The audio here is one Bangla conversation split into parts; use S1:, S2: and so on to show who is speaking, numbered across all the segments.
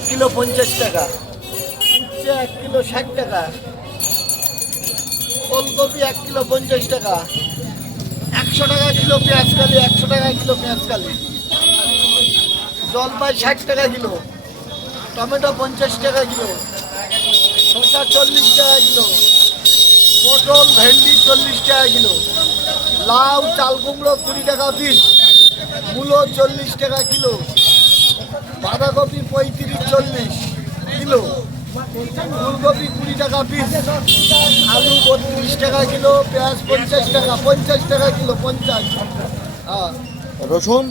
S1: এক কিলো পঞ্চাশ টাকা, উচ্ছে এক কিলো ষাট টাকা, ওলকপি এক কিলো পঞ্চাশ টাকা, একশো টাকা কিলো পেঁয়াজকালি, একশো টাকা কিলো পেঁয়াজকালি, জলপাই ষাট টাকা কিলো, টমেটো পঞ্চাশ টাকা কিলো, শসা চল্লিশ টাকা কিলো, পটল ভেন্ডি চল্লিশ টাকা কিলো, লাউ, চাল কুমড়ো কুড়ি টাকা পিস, মূলো চল্লিশ টাকা কিলো, বাঁধাকপি পঁয়ত্রিশ চল্লিশ কিলো। ফুলকপি কুড়ি টাকা পিস আলু বত্রিশ টাকা কিলো পেঁয়াজ পঞ্চাশ টাকা পঞ্চাশ টাকা কিলো পঞ্চাশ। হ্যাঁ
S2: রসুন?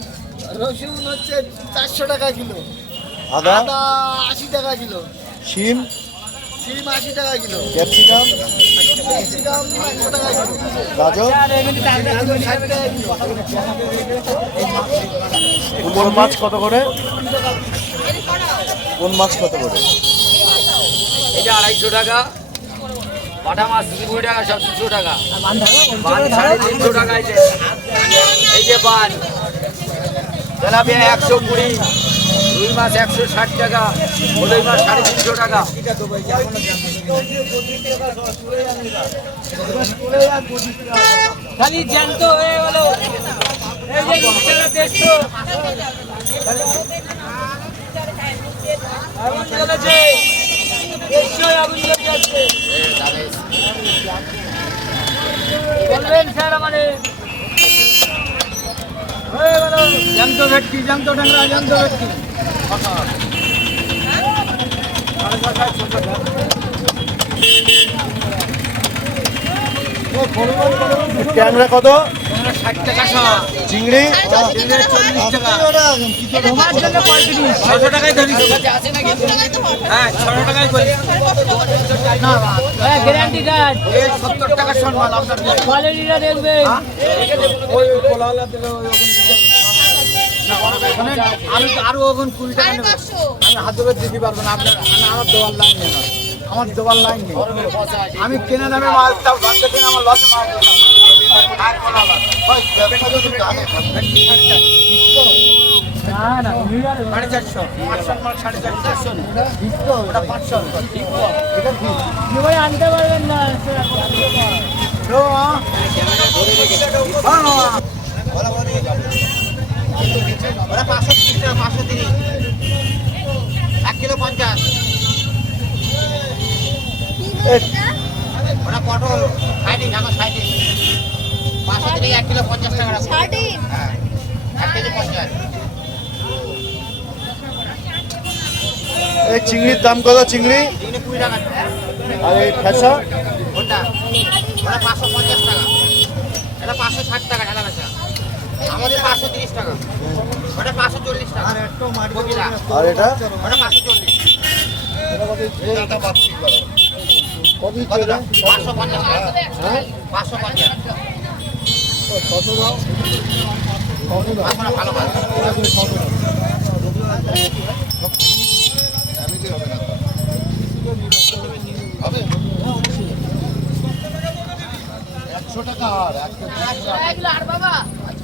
S1: রসুন হচ্ছে চারশো টাকা কিলো।
S2: আদা?
S1: আশি টাকা কিলো।
S2: শিম?
S1: সিম আশি টাকা কিলো।
S2: ক্যাপসিকাম?
S1: ক্যাপসিকাম একশো টাকা
S2: গাজর কোন মাছ কত করে? কোন মাছ কত করে?
S3: এটা আড়াইশো টাকা। পাটা মাছ কুড়ি টাকা সব দুশো টাকা। বান সাড়ে তিনশো টাকা এই যে। এই যে বান। তেলাপিয়া একশো কুড়ি। মাছ একশো ষাট টাকা হলুই মাছ সাড়ে তিনশো টাকা। খালি জ্যান্ত হয়ে গেল। জ্যান্ত ভেটকি জ্যান্ত ট্যাংরা জ্যান্ত ভেটকি
S2: ট্যাংরা কত? চিংড়ি?
S3: সত্তর টাকা সম্মান আপনার
S4: কোয়ালিটিটা দেখবেন।
S3: ওই কোলাওয়ালা দিলে ওই আমি তো আরও ওখান কুড়ি টাকা নেব আমি হাত ধরে দিতে পারব না আপনার আমার দেওয়ার লাইন নেই আমার। দেওয়ার লাইন নেই। আমি কেনা দামে মাল তাও বাচ্চা কিনে আমার লস মাল
S4: না। না।
S3: সাড়ে চারশো পাঁচশো মাল সাড়ে চারশো। ওটা পাঁচশো।
S4: আনতে পারবেন না
S3: ওরা পাঁচশো তিরিশ টাকা পাঁচশো তিরিশ এক কিলো পঞ্চাশ। ওটা পটল সাইডে ঢাকা সাইডে পাঁচশো তিরিশ এক কিলো পঞ্চাশ টাকা। হ্যাঁ এক কেজি পঞ্চাশ।
S2: এই চিংড়ির দাম কত চিংড়ি?
S3: চিংড়ি কুড়ি টাকা।
S2: আর এই ফ্যাসা?
S3: ওটা ওটা পাঁচশো পঞ্চাশ টাকা। এটা পাঁচশো ষাট টাকা বেচা আমাদের পাঁচশো তিরিশ টাকা। ওটা পাঁচশো চল্লিশ টাকা।
S2: আর এটা?
S3: পাঁচশো পঞ্চাশ টাকা। ভালো
S1: একশো টাকা আর